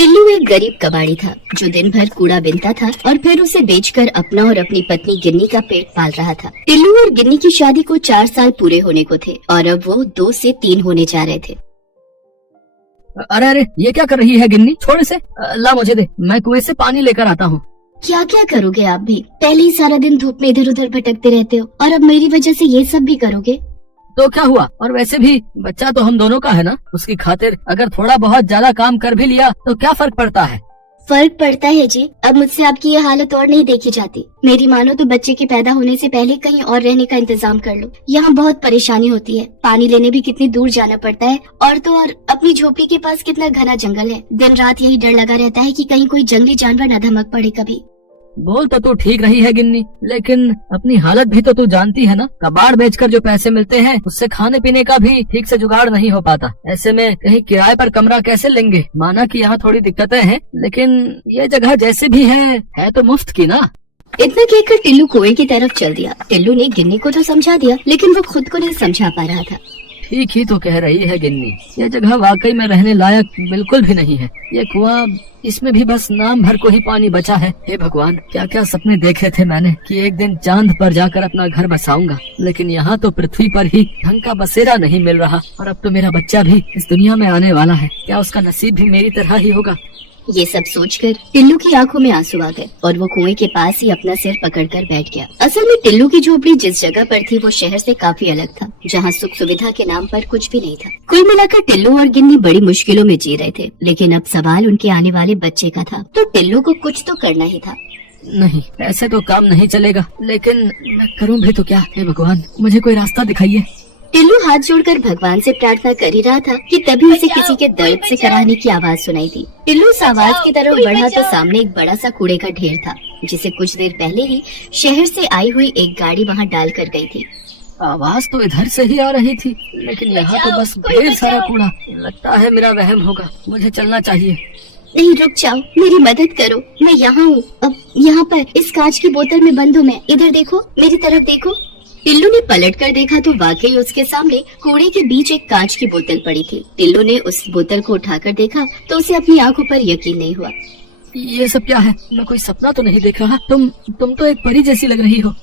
टिल्लू एक गरीब कबाड़ी था जो दिन भर कूड़ा बीनता था और फिर उसे बेचकर अपना और अपनी पत्नी गिन्नी का पेट पाल रहा था। टिल्लू और गिन्नी की शादी को 4 साल पूरे होने को थे और अब वो 2 से 3 होने जा रहे थे। अरे अरे, ये क्या कर रही है गिन्नी? छोड़ इसे, ला मुझे दे, मैं कुएं से पानी लेकर आता हूँ। क्या क्या करोगे आप भी? पहले ही सारा दिन धूप में इधर उधर भटकते रहते हो और अब मेरी वजह से ये सब भी करोगे? तो क्या हुआ? और वैसे भी बच्चा तो हम दोनों का है ना, उसकी खातिर अगर थोड़ा बहुत ज्यादा काम कर भी लिया तो क्या फर्क पड़ता है? फर्क पड़ता है जी। अब मुझसे आपकी ये हालत और नहीं देखी जाती। मेरी मानो तो बच्चे के पैदा होने से पहले कहीं और रहने का इंतजाम कर लो। यहाँ बहुत परेशानी होती है, पानी लेने भी कितनी दूर जाना पड़ता है और तो और अपनी झोपड़ी के पास कितना घना जंगल है। दिन रात यही डर लगा रहता है कि कहीं कोई जंगली जानवर न धमक पड़े कभी। बोल तो तू ठीक रही है गिन्नी, लेकिन अपनी हालत भी तो तू जानती है ना। कबाड़ बेचकर जो पैसे मिलते हैं उससे खाने पीने का भी ठीक से जुगाड़ नहीं हो पाता। ऐसे में कहीं किराए पर कमरा कैसे लेंगे? माना कि यहाँ थोड़ी दिक्कतें हैं, लेकिन ये जगह जैसे भी है तो मुफ्त की ना। इतना कहकर टिल्लू कुएं की तरफ चल दिया। टिल्लू ने गिन्नी को तो समझा दिया, लेकिन वो खुद को नहीं समझा पा रहा था। ठीक ही तो कह रही है गिन्नी, ये जगह वाकई में रहने लायक बिल्कुल भी नहीं है। ये कुआं, इसमें भी बस नाम भर को ही पानी बचा है। हे भगवान, क्या क्या सपने देखे थे मैंने कि एक दिन चांद पर जाकर अपना घर बसाऊंगा, लेकिन यहाँ तो पृथ्वी पर ही ढंग का बसेरा नहीं मिल रहा। और अब तो मेरा बच्चा भी इस दुनिया में आने वाला है, क्या उसका नसीब भी मेरी तरह ही होगा? ये सब सोचकर टिल्लू की आंखों में आंसू आ गए और वो कुएं के पास ही अपना सिर पकड़कर बैठ गया। असल में टिल्लू की झोपड़ी जिस जगह पर थी वो शहर से काफी अलग था, जहाँ सुख सुविधा के नाम पर कुछ भी नहीं था। कुल मिलाकर टिल्लू और गिन्नी बड़ी मुश्किलों में जी रहे थे, लेकिन अब सवाल उनके आने वाले बच्चे का था, तो टिल्लू को कुछ तो करना ही था। नहीं, ऐसे तो काम नहीं चलेगा, लेकिन मैं करूँ भी तो क्या? हे भगवान, मुझे कोई रास्ता दिखाइए। टिल्लू हाथ जोड़कर भगवान से प्रार्थना कर ही रहा था कि तभी उसे किसी के दर्द से कराहने की आवाज सुनाई दी। टिल्लू उस आवाज की तरफ बढ़ा तो सामने एक बड़ा सा कूड़े का ढेर था, जिसे कुछ देर पहले ही शहर से आई हुई एक गाड़ी वहां डाल कर गई थी। आवाज तो इधर से ही आ रही थी, लेकिन यहाँ तो बस ढेर सारा कूड़ा। लगता है मेरा वहम होगा, मुझे चलना चाहिए। नहीं, रुक जाओ, मेरी मदद करो, मैं यहाँ हूँ। अब यहाँ पर इस कांच की बोतल में बंद हूँ मैं। इधर देखो, मेरी तरफ देखो। टिल्लू ने पलटकर देखा तो वाकई उसके सामने कूड़े के बीच एक कांच की बोतल पड़ी थी। टिल्लू ने उस बोतल को उठाकर देखा तो उसे अपनी आंखों पर यकीन नहीं हुआ। ये सब क्या है? मैं कोई सपना तो नहीं देख रहा? तुम तो एक परी जैसी लग रही हो।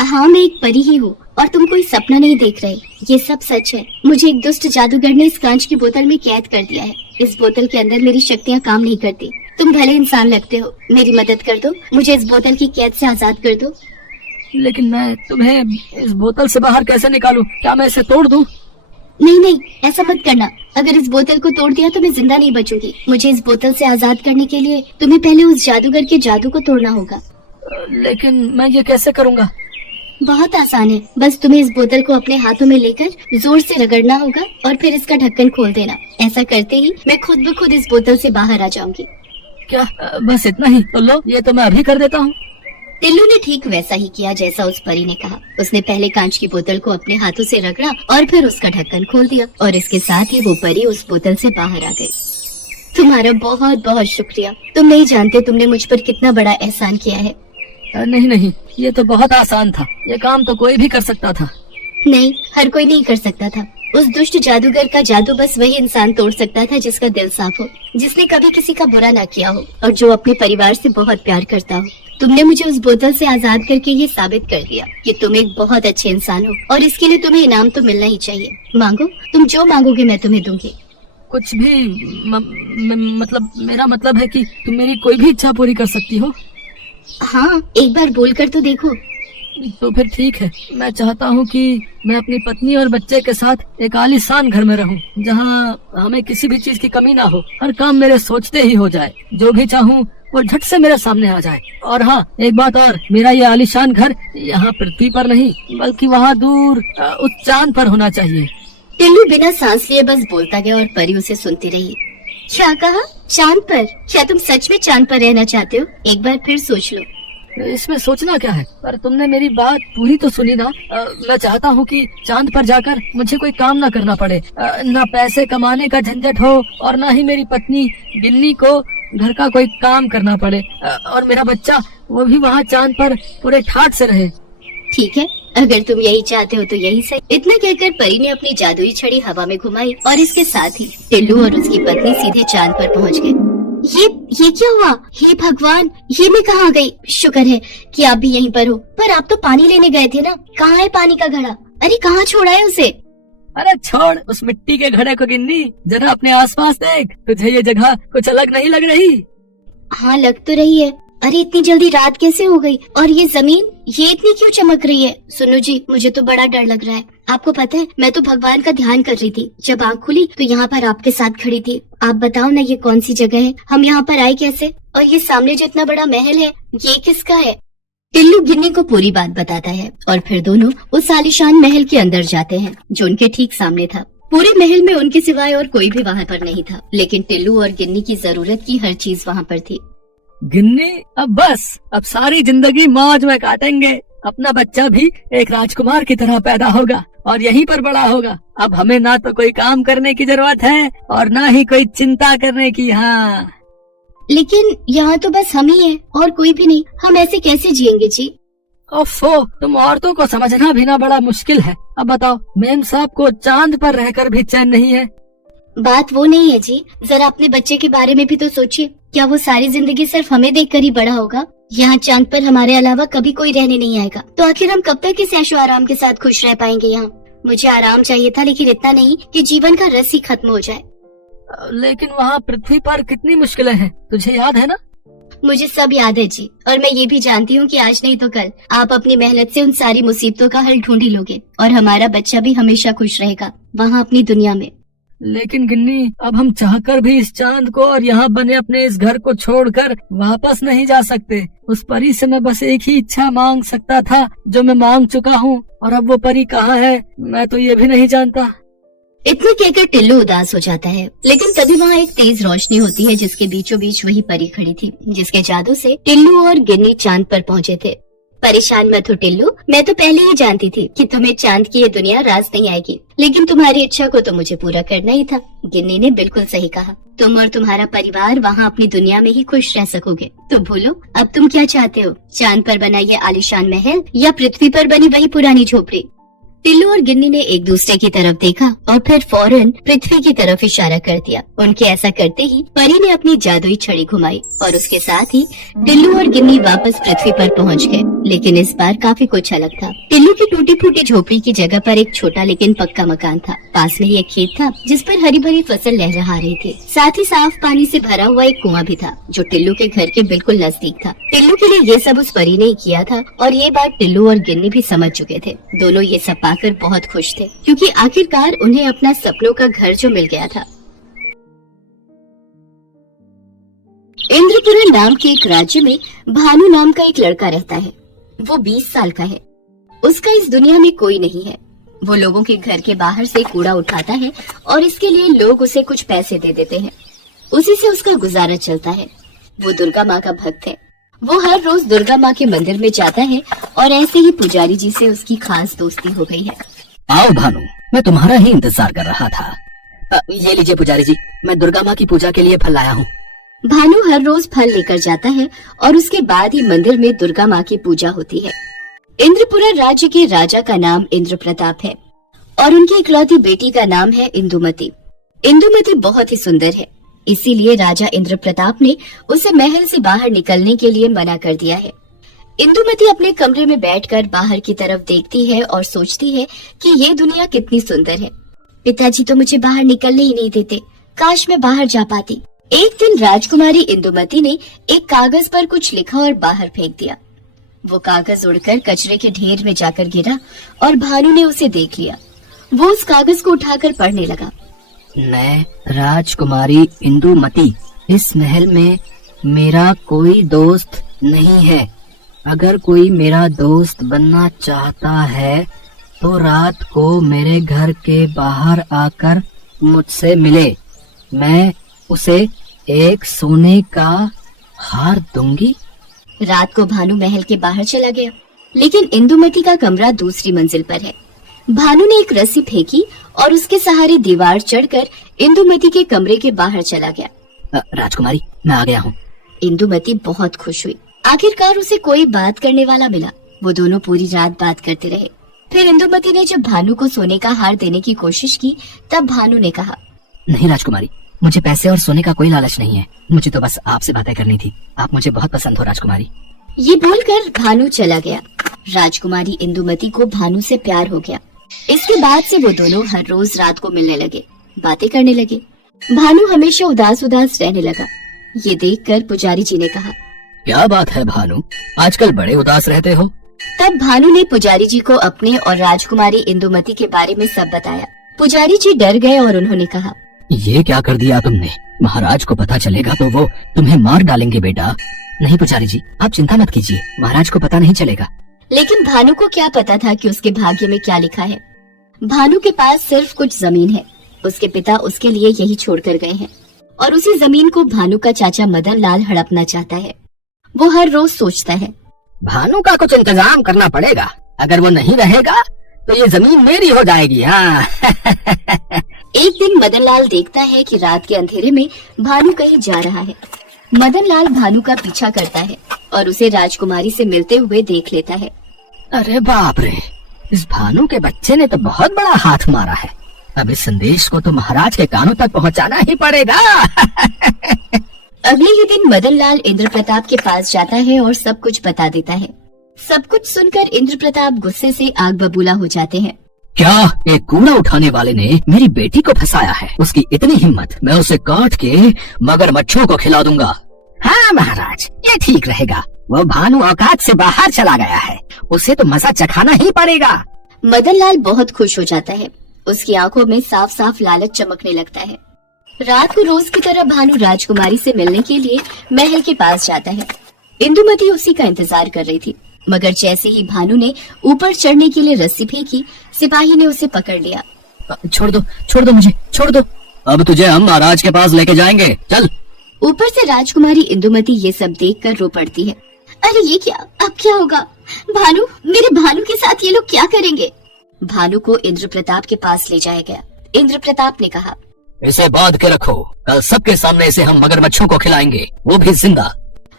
हाँ, मैं एक परी ही हूँ और तुम कोई सपना नहीं देख रहे। ये सब सच है। मुझे एक दुष्ट जादूगर ने इस कांच की बोतल में कैद कर दिया है। इस बोतल के अंदर मेरी शक्तियाँ काम नहीं करती। तुम भले इंसान लगते हो, मेरी मदद कर दो, मुझे इस बोतल की कैद से आजाद कर दो। लेकिन मैं तुम्हें इस बोतल से बाहर कैसे निकालूं? क्या मैं इसे तोड़ दूं? नहीं नहीं, ऐसा मत करना। अगर इस बोतल को तोड़ दिया तो मैं जिंदा नहीं बचूंगी। मुझे इस बोतल से आजाद करने के लिए तुम्हें पहले उस जादूगर के जादू को तोड़ना होगा। लेकिन मैं ये कैसे करूँगा? बहुत आसान है, बस तुम्हें इस बोतल को अपने हाथों में लेकर जोर से रगड़ना होगा और फिर इसका ढक्कन खोल देना। ऐसा करते ही मैं खुद ब खुद इस बोतल से बाहर आ जाऊंगी। क्या बस इतना ही? तो लो, ये तो मैं अभी कर देता हूँ। टिल्लू ने ठीक वैसा ही किया जैसा उस परी ने कहा। उसने पहले कांच की बोतल को अपने हाथों से रगड़ा और फिर उसका ढक्कन खोल दिया और इसके साथ ही वो परी उस बोतल से बाहर आ गई। तुम्हारा बहुत बहुत शुक्रिया। तुम नहीं जानते तुमने मुझ पर कितना बड़ा एहसान किया है। नहीं नहीं, ये तो बहुत आसान था। ये काम तो कोई भी कर सकता था। नहीं, हर कोई नहीं कर सकता था। उस दुष्ट जादूगर का जादू बस वही इंसान तोड़ सकता था जिसका दिल साफ हो, जिसने कभी किसी का बुरा ना किया हो और जो अपने परिवार से बहुत प्यार करता हो। तुमने मुझे उस बोतल से आजाद करके ये साबित कर दिया कि तुम एक बहुत अच्छे इंसान हो और इसके लिए तुम्हें इनाम तो मिलना ही चाहिए। मांगो, तुम जो मांगोगे मैं तुम्हें दूंगी। कुछ भी मतलब मेरा मतलब है कि तुम मेरी कोई भी इच्छा पूरी कर सकती हो। हाँ, एक बार बोल कर तो देखो। तो फिर ठीक है, मैं चाहता हूँ कि मैं अपनी पत्नी और बच्चे के साथ एक आलीशान घर में रहूँ, जहाँ हमें किसी भी चीज की कमी ना हो। हर काम मेरे सोचते ही हो जाए, जो भी चाहूँ वो झट से मेरे सामने आ जाए। और हाँ, एक बात और, मेरा ये आलीशान घर यहाँ पृथ्वी पर नहीं बल्कि वहाँ दूर उस चांद पर होना चाहिए। टिल्लू बिना सांस लिए बस बोलता गया और परी उसे सुनती रही। क्या कहा? चांद पर? क्या तुम सच में चांद पर रहना चाहते हो? एक बार फिर सोच लो। इसमें सोचना क्या है? पर तुमने मेरी बात पूरी तो सुनी ना। मैं चाहता हूँ कि चांद पर जाकर मुझे कोई काम ना करना पड़े, ना पैसे कमाने का झंझट हो और ना ही मेरी पत्नी गिन्नी को घर का कोई काम करना पड़े, और मेरा बच्चा वो भी वहाँ चांद पर पूरे ठाठ से रहे। ठीक है, अगर तुम यही चाहते हो तो यही सही। इतना कहकर परी ने अपनी जादुई छड़ी हवा में घुमाई और इसके साथ ही टिल्लू और उसकी पत्नी सीधे चांद पर पहुंच गए। ये क्या हुआ? हे भगवान, ये मैं कहाँ गई? शुक्र है कि आप भी यहीं पर हो। पर आप तो पानी लेने गए थे ना, कहाँ है पानी का घड़ा? अरे कहाँ छोड़ा है उसे? अरे छोड़ उस मिट्टी के घड़े को गिन्नी, जरा अपने आसपास देख, तुझे ये जगह कुछ अलग नहीं लग रही? हाँ लग तो रही है। अरे इतनी जल्दी रात कैसे हो गई? और ये जमीन ये इतनी क्यों चमक रही है? सुनो जी, मुझे तो बड़ा डर लग रहा है। आपको पता है, मैं तो भगवान का ध्यान कर रही थी। जब आँख खुली तो यहाँ पर आपके साथ खड़ी थी। आप बताओ ना, ये कौन सी जगह है? हम यहाँ पर आए कैसे? और ये सामने जो इतना बड़ा महल है, ये किसका है? टिल्लू गिन्नी को पूरी बात बताता है और फिर दोनों उस आलीशान महल के अंदर जाते हैं जो उनके ठीक सामने था। पूरे महल में उनके सिवाय और कोई भी वहाँ पर नहीं था, लेकिन टिल्लू और गिन्नी की जरूरत की हर चीज वहाँ पर थी। गिन्नी, अब सारी जिंदगी मौज में काटेंगे। अपना बच्चा भी एक राजकुमार की तरह पैदा होगा और यहीं पर बड़ा होगा। अब हमें ना तो कोई काम करने की जरूरत है और ना ही कोई चिंता करने की। हाँ, लेकिन यहाँ तो बस हम ही हैं और कोई भी नहीं। हम ऐसे कैसे जिएंगे जी? ओफो, तुम औरतों को समझना भी ना बड़ा मुश्किल है। अब बताओ, मेम साहब को चांद पर रहकर भी चैन नहीं है। बात वो नहीं है जी, जरा अपने बच्चे के बारे में भी तो सोचिए। क्या वो सारी जिंदगी सिर्फ हमें देखकर ही बड़ा होगा? यहाँ चांद पर हमारे अलावा कभी कोई रहने नहीं आएगा, तो आखिर हम कब तक इस ऐशो आराम के साथ खुश रह पाएंगे यहाँ? मुझे आराम चाहिए था, लेकिन इतना नहीं कि जीवन का रस ही खत्म हो जाए। लेकिन वहाँ पृथ्वी पर कितनी मुश्किलें हैं, तुझे याद है ना? मुझे सब याद है जी, और मैं ये भी जानती हूँ कि आज नहीं तो कल आप अपनी मेहनत से उन सारी मुसीबतों का हल ढूंढ ही लोगे और हमारा बच्चा भी हमेशा खुश रहेगा वहाँ अपनी दुनिया में। लेकिन गिन्नी, अब हम चाहकर भी इस चांद को और यहाँ बने अपने इस घर को छोड़कर वापस नहीं जा सकते। उस परी से मैं बस एक ही इच्छा मांग सकता था जो मैं मांग चुका हूँ, और अब वो परी कहाँ है मैं तो ये भी नहीं जानता। इतना कहकर टिल्लू उदास हो जाता है, लेकिन तभी वहाँ एक तेज रोशनी होती है जिसके बीचों बीच वही परी खड़ी थी, जिसके जादू से टिल्लू और गिन्नी चांद पर पहुँचे थे। परेशान मत हो टिल्लू, मैं तो पहले ही जानती थी कि तुम्हें चांद की ये दुनिया रास नहीं आएगी, लेकिन तुम्हारी इच्छा को तो मुझे पूरा करना ही था। गिन्नी ने बिल्कुल सही कहा, तुम और तुम्हारा परिवार वहाँ अपनी दुनिया में ही खुश रह सकोगे। तो बोलो, अब तुम क्या चाहते हो? चांद पर बना ये आलीशान महल या पृथ्वी पर बनी वही पुरानी झोपड़ी? टिल्लू और गिन्नी ने एक दूसरे की तरफ देखा और फिर फौरन पृथ्वी की तरफ इशारा कर दिया। उनके ऐसा करते ही परी ने अपनी जादुई छड़ी घुमाई और उसके साथ ही टिल्लू और गिन्नी वापस पृथ्वी पर पहुंच गए। लेकिन इस बार काफी कुछ अलग था। टिल्लू की टूटी फूटी झोपड़ी की जगह पर एक छोटा लेकिन पक्का मकान था। पास में ही एक खेत था जिस पर हरी भरी फसल लहरा रही थी। साथ ही साफ पानी से भरा हुआ एक कुआं भी था जो टिल्लू के घर के बिल्कुल नजदीक था। टिल्लू के लिए ये सब उस परी ने ही किया था और ये बात टिल्लू और गिन्नी भी समझ चुके थे। दोनों ये सब पाकर बहुत खुश थे, क्योंकि आखिरकार उन्हें अपना सपनों का घर जो मिल गया था। इंद्रपुरा नाम के एक राज्य में भानु नाम का एक लड़का रहता है। वो 20 साल का है। उसका इस दुनिया में कोई नहीं है। वो लोगों के घर के बाहर से कूड़ा उठाता है और इसके लिए लोग उसे कुछ पैसे दे देते हैं। उसी से उसका गुजारा चलता है। वो दुर्गा माँ का भक्त है। वो हर रोज दुर्गा माँ के मंदिर में जाता है और ऐसे ही पुजारी जी से उसकी खास दोस्ती हो गई है। आओ भानु, मैं तुम्हारा ही इंतजार कर रहा था। ये लीजिए पुजारी जी, मैं दुर्गा माँ की पूजा के लिए फल लाया हूँ। भानु हर रोज फल लेकर जाता है और उसके बाद ही मंदिर में दुर्गा माँ की पूजा होती है। इंद्रपुरा राज्य के राजा का नाम इंद्र प्रताप है और उनकी इकलौती बेटी का नाम है इंदुमती। इंदुमती बहुत ही सुंदर है, इसीलिए राजा इंद्र प्रताप ने उसे महल से बाहर निकलने के लिए मना कर दिया है। इंदुमती अपने कमरे में बैठकर बाहर की तरफ देखती है और सोचती है कि ये दुनिया कितनी सुंदर है। पिताजी तो मुझे बाहर निकलने ही नहीं देते, काश मैं बाहर जा पाती। एक दिन राजकुमारी इंदुमती ने एक कागज पर कुछ लिखा और बाहर फेंक दिया। वो कागज उड़कर कचरे के ढेर में जाकर गिरा और भानु ने उसे देख लिया। वो उस कागज को उठाकर पढ़ने लगा। मैं राजकुमारी इंदुमती, इस महल में मेरा कोई दोस्त नहीं है। अगर कोई मेरा दोस्त बनना चाहता है तो रात को मेरे घर के बाहर आकर मुझसे मिले। मैं उसे एक सोने का हार दूंगी। रात को भानु महल के बाहर चला गया, लेकिन इंदुमती का कमरा दूसरी मंजिल पर है। भानु ने एक रस्सी फेंकी और उसके सहारे दीवार चढ़कर इंदुमती के कमरे के बाहर चला गया। राजकुमारी, मैं आ गया हूँ। इंदुमती बहुत खुश हुई। आखिरकार उसे कोई बात करने वाला मिला। वो दोनों पूरी रात बात करते रहे। फिर इंदुमती ने जब भानु को सोने का हार देने की कोशिश की, तब भानु ने कहा, नहीं राजकुमारी, मुझे पैसे और सोने का कोई लालच नहीं है, मुझे तो बस आपसे बातें करनी थी। आप मुझे बहुत पसंद हो राजकुमारी। ये बोलकर भानु चला गया। राजकुमारी इंदुमती को भानु से प्यार हो गया। इसके बाद से वो दोनों हर रोज रात को मिलने लगे, बातें करने लगे। भानु हमेशा उदास उदास रहने लगा। ये देखकर पुजारी जी ने कहा, क्या बात है भानु, आजकल बड़े उदास रहते हो? तब भानु ने पुजारी जी को अपने और राजकुमारी इंदुमती के बारे में सब बताया। पुजारी जी डर गए और उन्होंने कहा, ये क्या कर दिया तुमने? महाराज को पता चलेगा तो वो तुम्हें मार डालेंगे बेटा। नहीं पुजारी जी, आप चिंता मत कीजिए, महाराज को पता नहीं चलेगा। लेकिन भानु को क्या पता था कि उसके भाग्य में क्या लिखा है। भानु के पास सिर्फ कुछ जमीन है। उसके पिता उसके लिए यही छोड़कर गए हैं और उसी जमीन को भानु का चाचा मदन लाल हड़पना चाहता है। वो हर रोज सोचता है, भानु का कुछ इंतजाम करना पड़ेगा, अगर वो नहीं रहेगा तो ये जमीन मेरी हो जाएगी। हाँ। एक दिन मदन लाल देखता है कि रात के अंधेरे में भानु कहीं जा रहा है। मदन लाल भानु का पीछा करता है और उसे राजकुमारी से मिलते हुए देख लेता है। अरे बाप रे, इस भानु के बच्चे ने तो बहुत बड़ा हाथ मारा है। अब इस संदेश को तो महाराज के कानों तक पहुंचाना ही पड़ेगा। अगले ही दिन मदन लाल इंद्र प्रताप के पास जाता है और सब कुछ बता देता है। सब कुछ सुनकर इंद्र प्रताप गुस्से से आग बबूला हो जाते हैं। क्या एक कूड़ा उठाने वाले ने मेरी बेटी को फंसाया है? उसकी इतनी हिम्मत, मैं उसे काट के मगरमच्छों को खिला दूंगा। हाँ महाराज, ये ठीक रहेगा। वो भानु औकात से बाहर चला गया है, उसे तो मजा चखाना ही पड़ेगा। मदन लाल बहुत खुश हो जाता है। उसकी आंखों में साफ साफ लालच चमकने लगता है। रात को रोज की तरह भानु राजकुमारी से मिलने के लिए महल के पास जाता है। इंदुमती उसी का इंतजार कर रही थी, मगर जैसे ही भानु ने ऊपर चढ़ने के लिए रस्सी फेंकी, सिपाही ने उसे पकड़ लिया। छोड़ दो मुझे, छोड़ दो। अब तुझे हम महाराज के पास लेके जाएंगे, चल। ऊपर से राजकुमारी इंदुमती ये सब देखकर रो पड़ती है। अरे ये क्या, अब क्या होगा? भानु, मेरे भानु के साथ ये लोग क्या करेंगे? भानु को इंद्र प्रताप के पास ले जाया गया। इंद्र प्रताप ने कहा, इसे बांध के रखो, कल सबके सामने इसे हम मगरमच्छों को खिलाएंगे, वो भी जिंदा।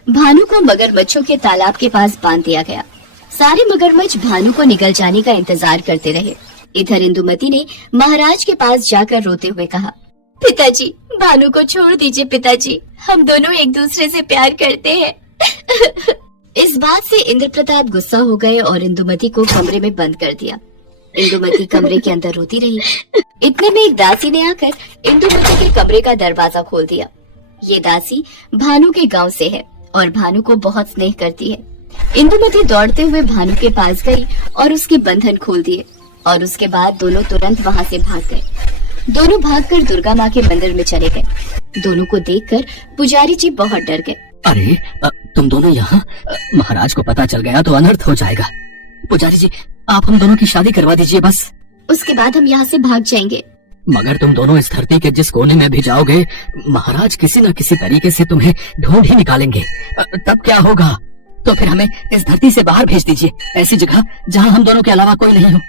भानु को मगरमच्छों के तालाब के पास बांध दिया गया। सारे मगरमच्छ भानु को निगल जाने का इंतजार करते रहे। इधर इंदुमती ने महाराज के पास जाकर रोते हुए कहा, पिताजी, भानु को छोड़ दीजिए पिताजी, हम दोनों एक दूसरे से प्यार करते हैं। इस बात से इंद्र प्रताप गुस्सा हो गए और इंदुमती को कमरे में बंद कर दिया। इंदुमती कमरे के अंदर रोती रही। इतने में एक दासी ने आकर इंदुमती के कमरे का दरवाजा खोल दिया। ये दासी भानु के गांव से है और भानु को बहुत स्नेह करती है। इंदुमती दौड़ते हुए भानु के पास गई और उसके बंधन खोल दिए और उसके बाद दोनों तुरंत वहां से भाग गए। दोनों भागकर दुर्गा माँ के मंदिर में चले गए। दोनों को देखकर पुजारी जी बहुत डर गए। अरे तुम दोनों यहाँ, महाराज को पता चल गया तो अनर्थ हो जाएगा। पुजारी जी, आप हम दोनों की शादी करवा दीजिए बस। उसके बाद हम यहाँ से भाग जाएंगे। मगर तुम दोनों इस धरती के जिस कोने में भी जाओगे, महाराज किसी न किसी तरीके से तुम्हें ढूंढ ही निकालेंगे। तब क्या होगा? तो फिर हमें इस धरती से बाहर भेज दीजिए, ऐसी जगह जहाँ हम दोनों के अलावा कोई नहीं हो।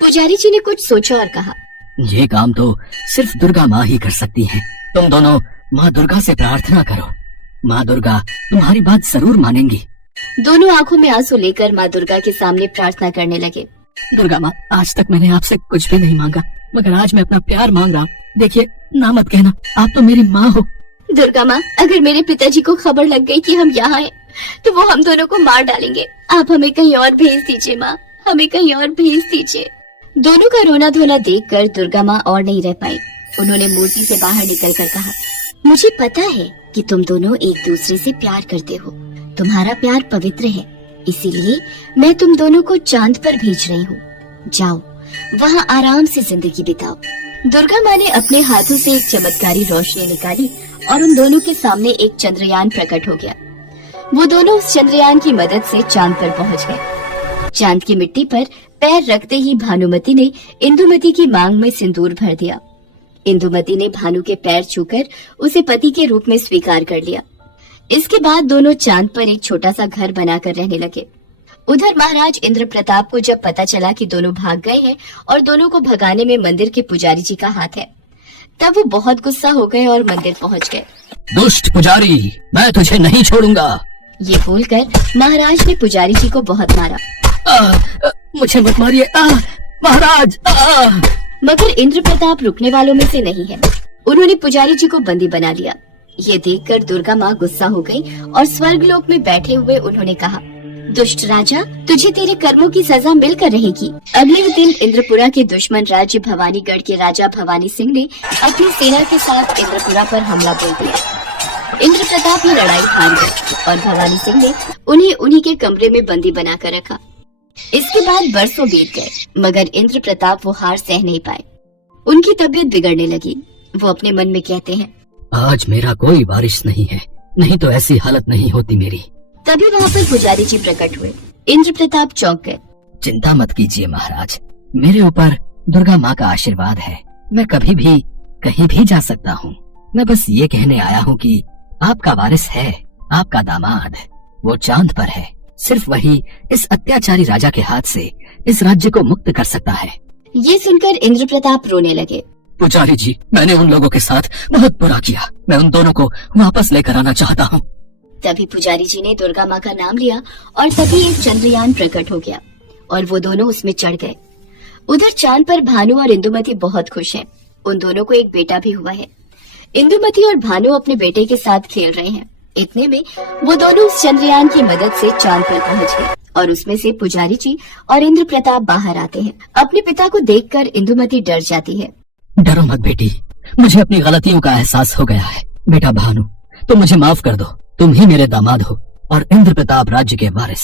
पुजारी जी ने कुछ सोचा और कहा, ये काम तो सिर्फ दुर्गा माँ ही कर सकती है। तुम दोनों माँ दुर्गा से प्रार्थना करो, माँ दुर्गा तुम्हारी बात जरूर मानेंगी। दोनों आंखों में आंसू लेकर माँ दुर्गा के सामने प्रार्थना करने लगे। दुर्गा माँ, आज तक मैंने आपसे कुछ भी नहीं मांगा, मगर आज मैं अपना प्यार मांग रहा हूँ। देखिए, ना मत कहना, आप तो मेरी माँ हो। दुर्गा माँ, अगर मेरे पिताजी को खबर लग गई कि हम यहाँ हैं, तो वो हम दोनों को मार डालेंगे। आप हमें कहीं और भेज दीजिए माँ, हमें कहीं और भेज दीजिए। दोनों का रोना धोना देखकर दुर्गा माँ और नहीं रह पाई। उन्होंने मूर्ति से बाहर निकलकर कहा, मुझे पता है कि तुम दोनों एक दूसरे से प्यार करते हो, तुम्हारा प्यार पवित्र है, इसीलिए मैं तुम दोनों को चांद पर भेज रही हूँ। जाओ, वहाँ आराम से जिंदगी बिताओ। दुर्गा माँ ने अपने हाथों से एक चमत्कारी रोशनी निकाली और उन दोनों के सामने एक चंद्रयान प्रकट हो गया। वो दोनों उस चंद्रयान की मदद से चांद पर पहुँच गए। चांद की मिट्टी पर पैर रखते ही भानुमती ने इंदुमती की मांग में सिंदूर भर दिया। इंदुमती ने भानु के पैर छूकर उसे पति के रूप में स्वीकार कर लिया। इसके बाद दोनों चांद पर एक छोटा सा घर बनाकर रहने लगे। उधर महाराज इंद्र प्रताप को जब पता चला कि दोनों भाग गए हैं और दोनों को भगाने में मंदिर के पुजारी जी का हाथ है, तब वो बहुत गुस्सा हो गए और मंदिर पहुंच गए। दुष्ट पुजारी, मैं तुझे नहीं छोड़ूंगा। ये बोलकर महाराज ने पुजारी जी को बहुत मारा। मुझे मत मारिए महाराज। मगर इंद्र प्रताप रुकने वालों में से नहीं है। उन्होंने पुजारी जी को बंदी बना लिया। ये देखकर दुर्गा माँ गुस्सा हो गई और स्वर्गलोक में बैठे हुए उन्होंने कहा, दुष्ट राजा, तुझे तेरे कर्मों की सजा मिलकर रहेगी। अगले दिन इंद्रपुरा के दुश्मन राज्य भवानीगढ़ के राजा भवानी सिंह ने अपनी सेना के साथ इंद्रपुरा पर हमला बोल दिया। इंद्र प्रताप ये लड़ाई हार गए और भवानी सिंह ने उन्हें उन्हीं के कमरे में बंदी बनाकर रखा। इसके बाद बरसों बीत गए, मगर इंद्र प्रताप वो हार सह नहीं पाए। उनकी तबीयत बिगड़ने लगी। वो अपने मन में कहते हैं, आज मेरा कोई बारिश नहीं है, नहीं तो ऐसी हालत नहीं होती मेरी। तभी वहाँ पर पुजारी जी प्रकट हुए। इंद्र प्रताप चौंक गए। चिंता मत कीजिए महाराज, मेरे ऊपर दुर्गा माँ का आशीर्वाद है। मैं कभी भी कहीं भी जा सकता हूँ। मैं बस ये कहने आया हूँ कि आपका वारिस है, आपका दामाद, वो चांद पर है। सिर्फ वही इस अत्याचारी राजा के हाथ से इस राज्य को मुक्त कर सकता है। ये सुनकर इंद्र प्रताप रोने लगे। पुजारी जी, मैंने उन लोगों के साथ बहुत बुरा किया। मैं उन दोनों को वापस लेकर आना चाहता हूँ। तभी पुजारी जी ने दुर्गा माँ का नाम लिया और तभी एक चंद्रयान प्रकट हो गया और वो दोनों उसमें चढ़ गए। उधर चांद पर भानु और इंदुमती बहुत खुश हैं। उन दोनों को एक बेटा भी हुआ है। इंदुमती और भानु अपने बेटे के साथ खेल रहे हैं। इतने में वो दोनों उस चंद्रयान की मदद से चांद पर पहुंच गए और उसमें से पुजारी जी और इंद्र प्रताप बाहर आते हैं। अपने पिता को देखकर इंदुमती डर जाती है। डरो मत बेटी, मुझे अपनी गलतियों का एहसास हो गया है। बेटा भानु, तुम मुझे माफ कर दो। तुम ही मेरे दामाद हो और इंद्र प्रताप राज्य के वारिस।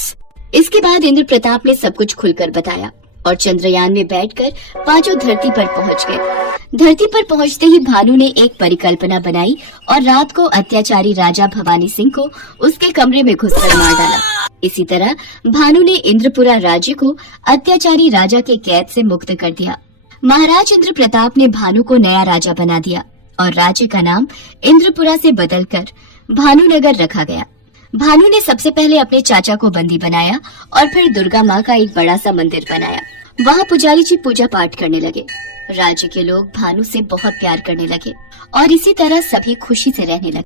इसके बाद इंद्र प्रताप ने सब कुछ खुलकर बताया और चंद्रयान में बैठकर पांचों धरती पर पहुंच गए। धरती पर पहुंचते ही भानु ने एक परिकल्पना बनाई और रात को अत्याचारी राजा भवानी सिंह को उसके कमरे में घुसकर मार डाला। इसी तरह भानु ने इंद्रपुरा राज्य को अत्याचारी राजा के कैद से मुक्त कर दिया। महाराज इंद्र प्रताप ने भानु को नया राजा बना दिया और राज्य का नाम इंद्रपुरा से बदलकर भानुनगर रखा गया। भानु ने सबसे पहले अपने चाचा को बंदी बनाया और फिर दुर्गा माँ का एक बड़ा सा मंदिर बनाया। वहाँ पुजारी जी पूजा पाठ करने लगे। राज्य के लोग भानु से बहुत प्यार करने लगे और इसी तरह सभी खुशी से रहने लगे।